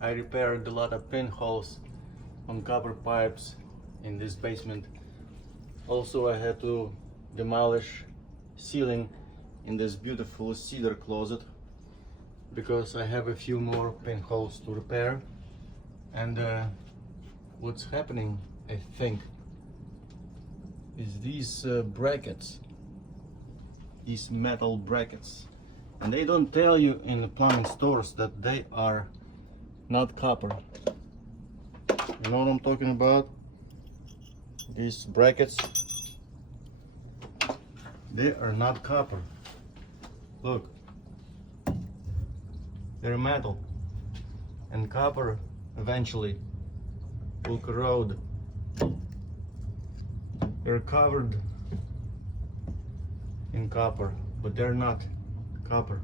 I repaired a lot of pinholes on copper pipes in this basement. Also, I had to demolish ceiling in this beautiful cedar closet because I have a few more pinholes to repair. And what's happening, I think, is these brackets, these metal brackets, and they don't tell you in the plumbing stores that they are not copper. You know what I'm talking about? These brackets, they are not copper. Look, they're metal, and copper eventually will corrode. They're covered in copper, but they're not copper.